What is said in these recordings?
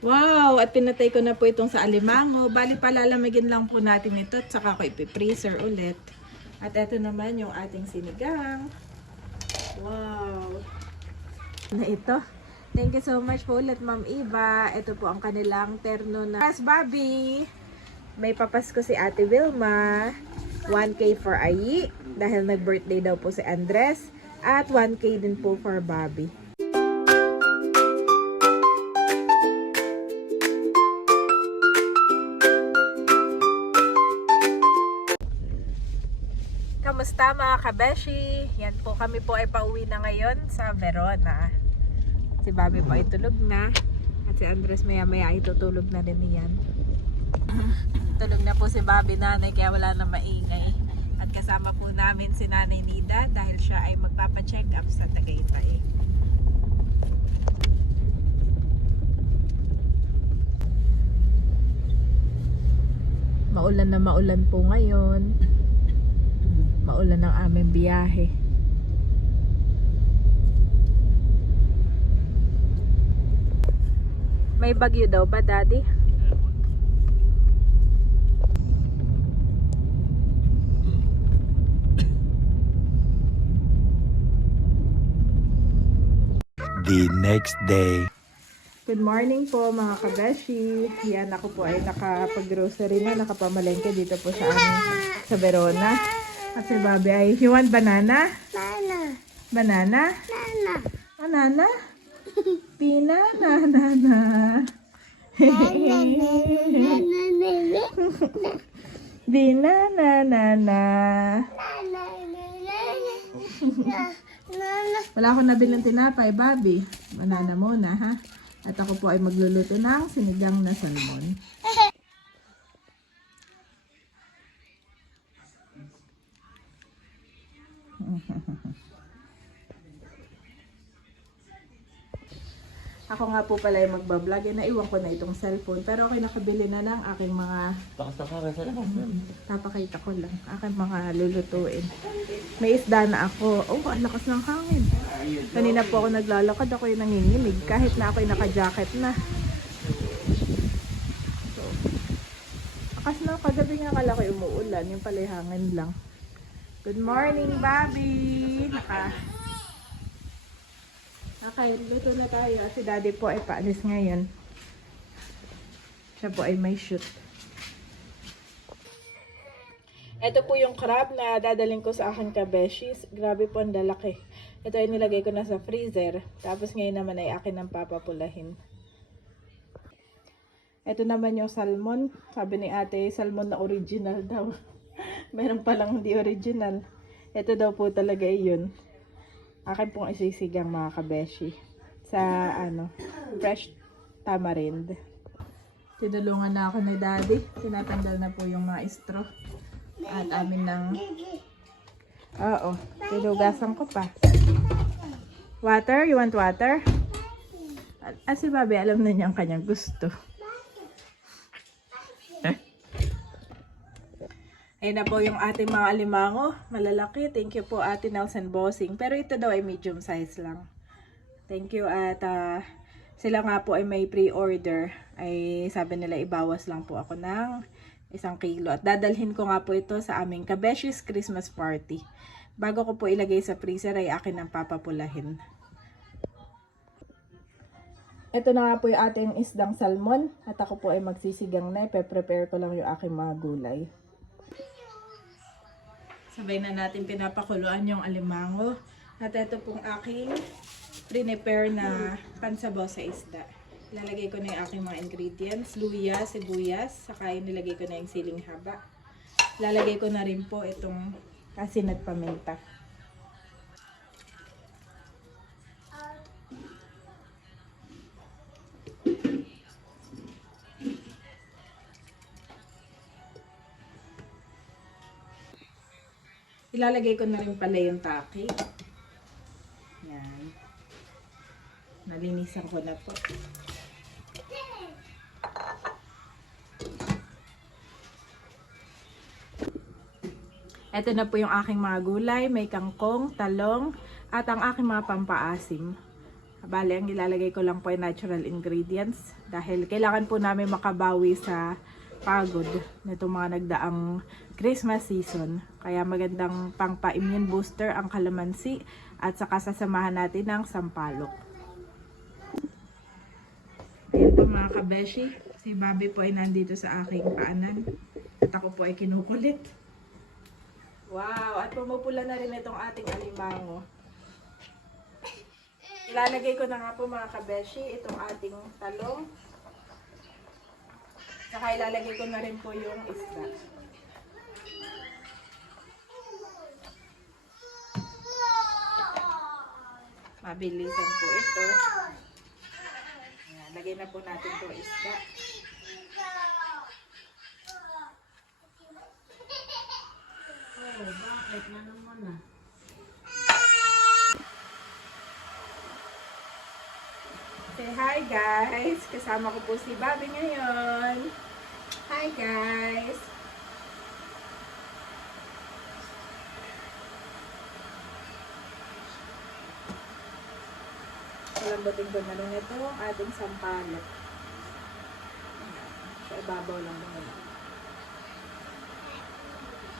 Wow! At pinatay ko na po itong sa alimango. Bali palalamigin lang po natin ito at saka ko ipipreaser ulit. At ito naman yung ating sinigang. Wow! Na ito. Thank you so much po ulit, Ma'am Eva. Ito po ang kanilang terno na Mas Bobby! May papasko si Ate Wilma. 1K for Ayi dahil nag-birthday daw po si Andres. At 1K din po for Bobby. Kamusta mga kabeshi? Yan po, kami po ay pauwi na ngayon sa Verona. Si Bobby po ay tulog na. At si Andres maya maya ay tutulog na rin niyan. Tulog na po si Bobby nanay kaya wala na maingay. At kasama po namin si Nanay Nida dahil siya ay magpapa-check up sa Tagaytay. Maulan na maulan po ngayon. Maulan ang aming biyahe. May bagyo daw ba, Daddy? The next day. Good morning po mga kabeshi. Yan, ako po ay nakapag-grocery na, nakapamalengke dito po sa amin sa Verona. At si Bobby ay, you want banana? Banana? Banana? Pinana, nana. Binana, nana. Wala akong nabiling tinapay, Bobby. Banana muna, ha? At ako po ay magluluto ng sinigang na salmon. Ako nga po pala ay magbablog. Naiwan ko na itong cellphone. Pero ako'y nakabili na ng aking mga... Papakita ko lang. Aking mga lulutuin. May isda na ako. Oh, ang lakas ng hangin. Kanina po ako naglalakad. Ako'y nanginginig. Kahit na ako'y naka-jacket na. So, akas na kagabi nga kala ko'y umuulan. Yung pala hangin lang. Good morning, Bobby! Okay, luto na tayo. Si Daddy po ay paalis ngayon. Siya po ay may shoot. Ito po yung crab na dadaling ko sa akin kabeshis. Grabe po ang lalaki. Ito ay nilagay ko na sa freezer. Tapos ngayon naman ay akin ang papapulahin. Ito naman yung salmon. Sabi ni ate, salmon na original daw. Meron palang hindi original. Ito daw po talaga yun. Akin pong isisigang mga kabeshi sa fresh tamarind. Tinulungan na ako ni Daddy. Tinatanggal na po yung mga straw. At amin ng... Oo, tinugasan ko pa. Water? You want water? Si Bobby alam na niya ang kanyang gusto. Ayun na po yung ating mga alimango. Malalaki. Thank you po Ate Nelson Bossing. Pero ito daw ay medium size lang. Thank you at sila nga po ay may pre-order. Ay sabi nila ibawas lang po ako ng 1 kilo. At dadalhin ko nga po ito sa aming Kabeshis Christmas Party. Bago ko po ilagay sa freezer ay akin ang papapulahin. Ito na nga po yung ating isdang salmon. At ako po ay magsisigang na. Ipe-prepare ko lang yung aking mga gulay. Sabay na natin pinapakuluan yung alimango. At ito pong aking prepare na pansabaw sa isda. Ilalagay ko na yung aking mga ingredients. Luya, sibuyas, saka yung nilagay ko na yung siling haba. Lalagay ko na rin po itong asin at paminta. Ilalagay ko na rin pala yung taki. Yan. Nalinisan ko na po. Ito na po yung aking mga gulay. May kangkong, talong, at ang aking mga pampaasim. Bale, ang ilalagay ko lang po ay natural ingredients dahil kailangan po namin makabawi sa pagod nitong mga nagdaang Christmas season. Kaya magandang pang-immune booster ang kalamansi at saka sasamahan natin ng sampalok. Ayan po mga kabeshi, si Bobby po ay nandito sa aking paanan at ako po ay kinukulit. Wow! At pumupula na rin itong ating alimango. Ilalagay ko na nga po mga kabeshi itong ating talong. Saka ilalagay ko na rin po yung isda. Mabilisan po ito. Ayan, lagay na po natin itong isda. Oh, bakit na naman ah? Say hi guys! Kasama ko po si Bobby ngayon. Hi guys! Palambutin ko na lang ito ang ating sampalok. Sa ibabaw lang muna.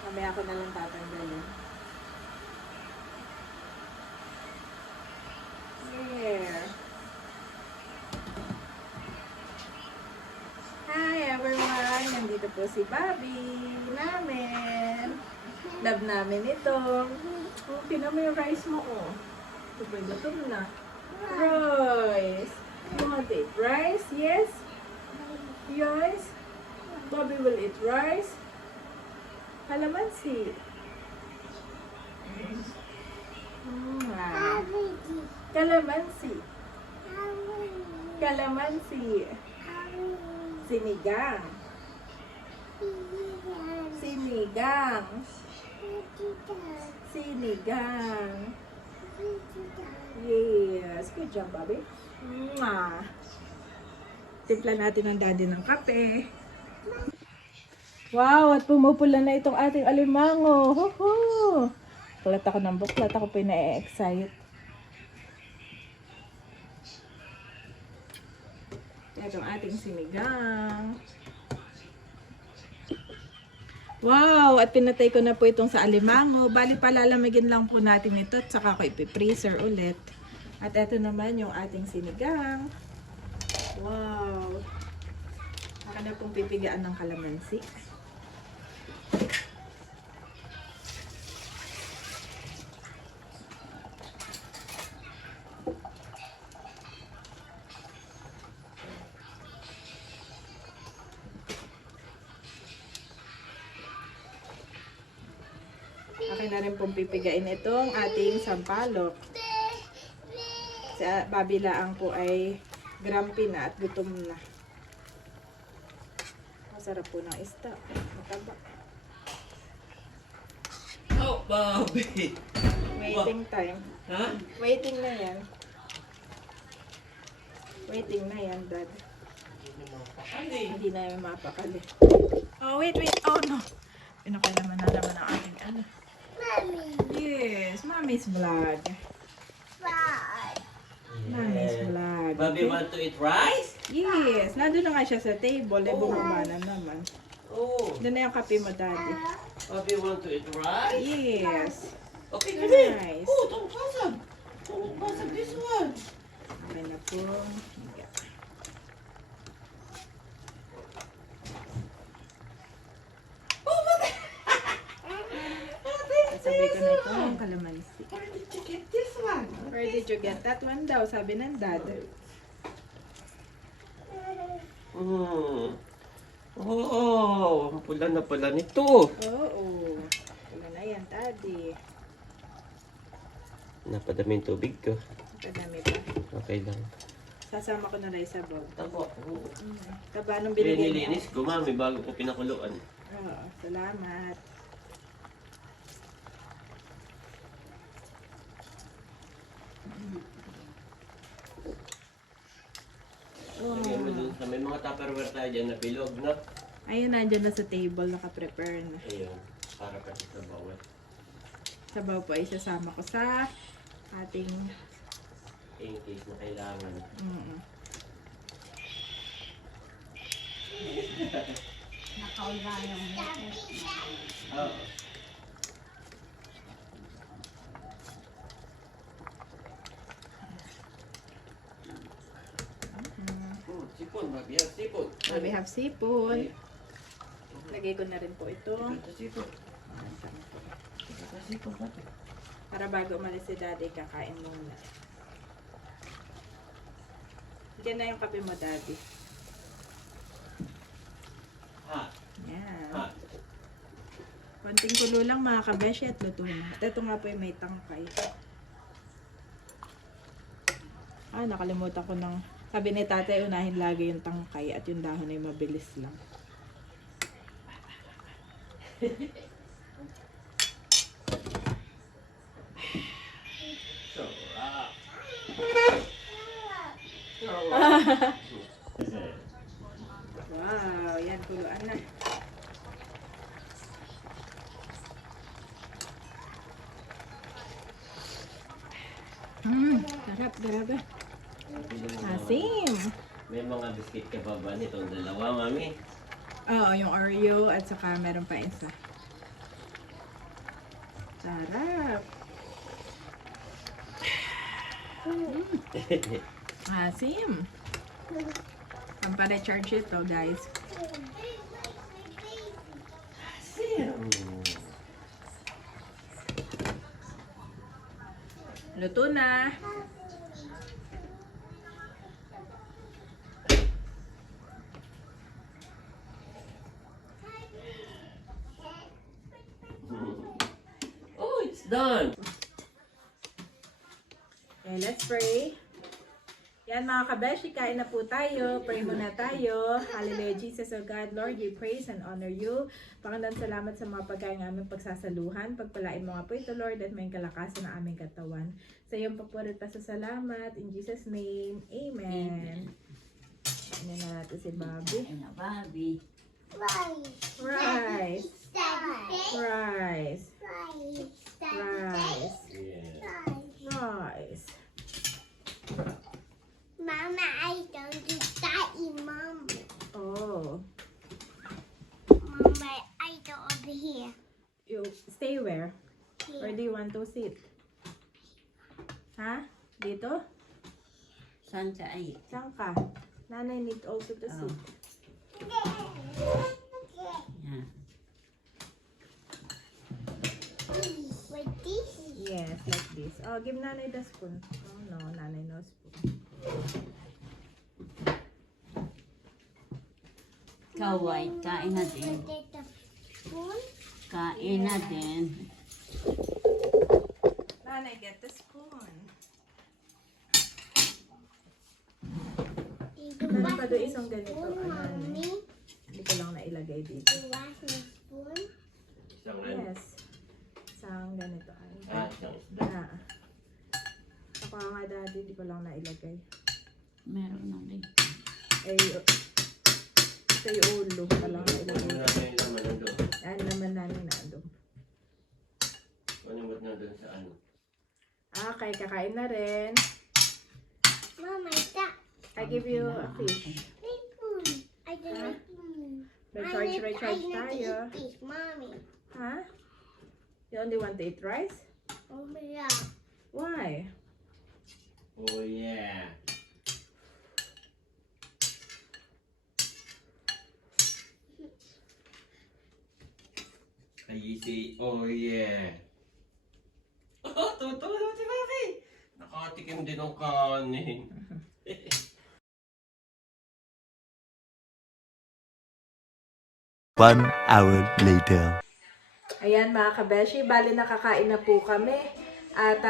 Mamaya ko na lang tatanggalin. There. Hi everyone! Nandito po si Bobby namin. Love namin ito. Oh, tinan mo yung rice mo, oh. Ito ba, gutom na. Rice. You want to eat rice? Yes? Yes? Bobby will eat rice. Kalamansi. Kalamansi. Kalamansi. Sinigang. Sinigang. Sinigang. Yes. Good job, Bobby. Mwah. Timpla natin ang daddy ng kape. Wow, at pumupula na itong ating alimango. Huhu! Kulat ako ng buklat. Ako pa na-excite. Itong ating sinigang. Wow! At pinatay ko na po itong sa alimango. Bali palalamigin lang po natin ito at saka ko ipipreaser ulit. At ito naman yung ating sinigang. Wow! Akin na pong pipigaan ng kalamansi. Akin na rin pong pipigain itong ating sampalok. Si Bobby Laang po ay grumpy na at gutom na. Masarap po ng isda. Mataba. Oh, Bobby! Waiting time. Ha? Waiting na yan. Waiting na yan, Dad. Hindi na yung mapakali. Oh, wait. Oh, no. Pinakalaman na naman ang ating ano. Yes, Mommy's vlog. Mommy's vlog. Bobby want to eat rice? Yes, nandun na nga siya sa table. Eh, bumaba na naman. Oh, Doon na yung kape mo, Daddy. Bobby want to eat rice? Yes. Okay, come in. Nice. Oh, don't pasag. Don't pasag this one. Okay na po. Sabi ko na ito yung kalamansi. Where did you get this one? Where did you get that one daw? Sabi ng Dad. Oh, ang pula na pala nito. Oo. Wala na yan, Daddy. Napadami yung tubig ko. Kadami pa. Okay lang. Sasama ko na rin sa bowl. Tapo. Taba nung binigay niya. Nilinis ko, mami, bago ko pinakuluan. Oo, salamat. Lagyan mo dun sa may mga tupperware tayo dyan na bilog, no? Ayun, nandiyan na sa table, naka-prepare na. Ayun, para pati sa bawal. Sabaw po ay sasama ko sa ating In case na kailangan. Nakaula yung Oo. Sipon, mabiyag sipon. We have sipon. Lagay ko na rin po ito. Ito sipon. Ito sipon natin. Para bago umalis si daddy, kakain muna. Diyan na yung kape mo, daddy. Ha? Yan. Ha? Konting kulo lang mga kabeshi at luto na. At ito nga po yung may tangkay. Nakalimutan ko ng... Sabi ni tatay, unahin lagi yung tangkay at yung dahon ay mabilis lang. So, Wow, yan, kuluan na. Sarap, grabe. Asim. May mga biscuit ka pa ba nitong dalawa, mami? Oo, yung Oreo at saka meron pa isa. Sarap. Asim. Pampare-charge ito, guys. Luto na. Oh, it's done! Okay, let's pray. Yan mga kabeshi, kain na po tayo. Pray muna tayo. Hallelujah, Jesus, O God, Lord, we praise and honor you. Panginoon, salamat sa mga pagkain ng aming pagsasaluhan. Pagpalain mo nga po ito, Lord, at may kalakasan ng aming katawan. Sa iyong papurit pa sa salamat. In Jesus' name, Amen. Ano na natin si Bobby? na Bobby. Rice. Rice. Rice. Yeah. Rice. Mama, I don't do that, Mom. Oh. Mama, I don't over here. You stay where? Where do you want to sit? Ha? Dito? Saan sa ay? Saan ka? Nanay need also to sit. Yan. Like this? Yes, like this. Oh, give nanay the spoon. Oh no, nanay no spoon. Ikaw, White, kain na din. Take the spoon. Kain na din. Nanay, get the spoon. Meron pa doon isang ganito. Spoon, Ano, Mommy. hindi ko lang nailagay dito. You want some spoon? Isang ano? Yes. Isang ganito. Ay, Isang isda. Ako nga dati, hindi ko lang nailagay. Meron na din. Ay, ito yung ulo pa lang Ano nailagay. natin yung laman nandun? Yan naman namin na ando. Ano mo na doon sa ano? Okay, kakain na rin. Mama, that I give you a fish. spoon. I don't like spoon. Recharge I tayo. need to eat this, Mommy. Ha? You only want to eat rice? Oh, yeah. Why? Oh yeah. Ayisi, oh yeah. Oh, tutulog si Mami. Nakatikim din ng kanin. 1 hour later. Ayan mga kabeshi, bali nakakain na po kami. At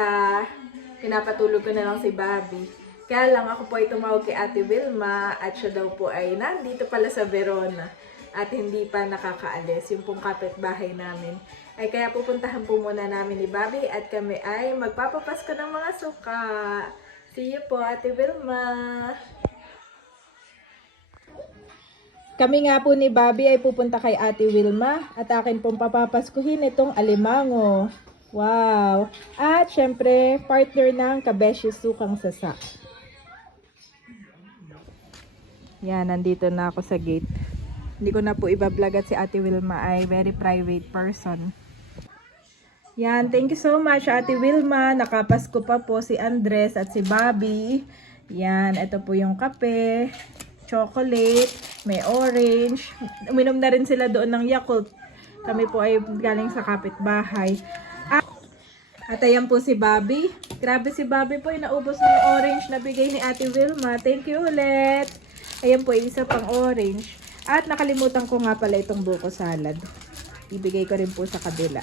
pinapatulog ko na lang si Bobby. Kaya lang ako po ay tumawag kay Ate Vilma at siya daw po ay nandito pala sa Verona. At hindi pa nakakaalis yung pong kapitbahay namin. Ay kaya pupuntahan po muna namin ni Bobby at kami ay magpapapasko ng mga suka. See you po Ate Vilma! Kami nga po ni Bobby ay pupunta kay Ate Wilma at akin pong papapaskuhin itong alimango. Wow! At syempre, partner ng Kabeshi Sukang Sasa. Yan, nandito na ako sa gate. Hindi ko na po ibablog at si Ate Wilma ay very private person. Yan, thank you so much Ate Wilma. Nakapasko pa po si Andres at si Bobby. Yan, ito po yung kape, chocolate, may orange. Uminom na rin sila doon ng Yakult. Kami po ay galing sa kapitbahay. At ayan po si Bobby. Grabe si Bobby po, naubos na yung orange na bigay ni Ate Wilma. Thank you ulit. Ayan po, isa pang orange. At nakalimutan ko nga pala itong buko salad. Ibigay ko rin po sa kabila.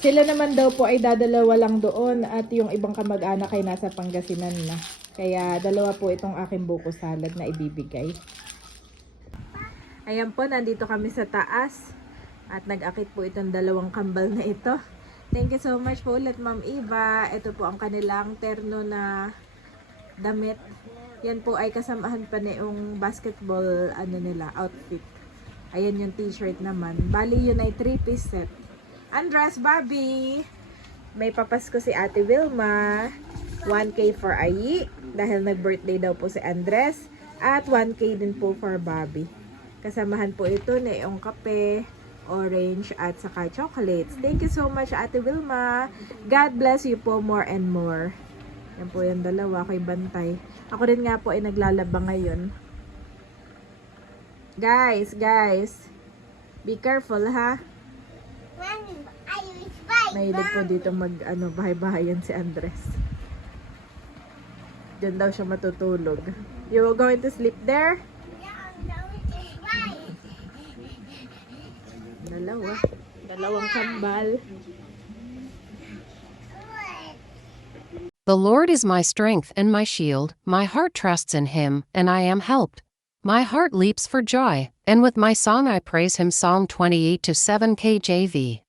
Sila naman daw po ay dadalawa lang doon at yung ibang kamag-anak ay nasa Pangasinan na. Kaya dalawa po itong aking buko salad na ibibigay. Ayan po, nandito kami sa taas. At nag-akit po itong dalawang kambal na ito. Thank you so much po ulit Ma'am Eva. Ito po ang kanilang terno na damit. Yan po ay kasamahan pa na yung basketball outfit. Ayan yung t-shirt naman. Bali yun ay 3-piece set. Andras, Bobby! May papasko si Ate Wilma. 1K for Ayi. Dahil nag-birthday daw po si Andres. At 1K din po for Bobby. Kasamahan po ito na yung kape, orange at saka chocolates. Thank you so much Ate Wilma. God bless you po more and more. Yan po yung dalawa kay Bantay. Ako rin nga po ay naglalaba ngayon. Guys. Be careful ha. Mommy, I was right. Mahilig po dito bahay-bahayan si Andres. Diyan daw siya matutulog. You going to sleep there? Dalawang kambal. The Lord is my strength and my shield, my heart trusts in him, and I am helped. My heart leaps for joy, and with my song I praise him. Psalm 28:7 KJV.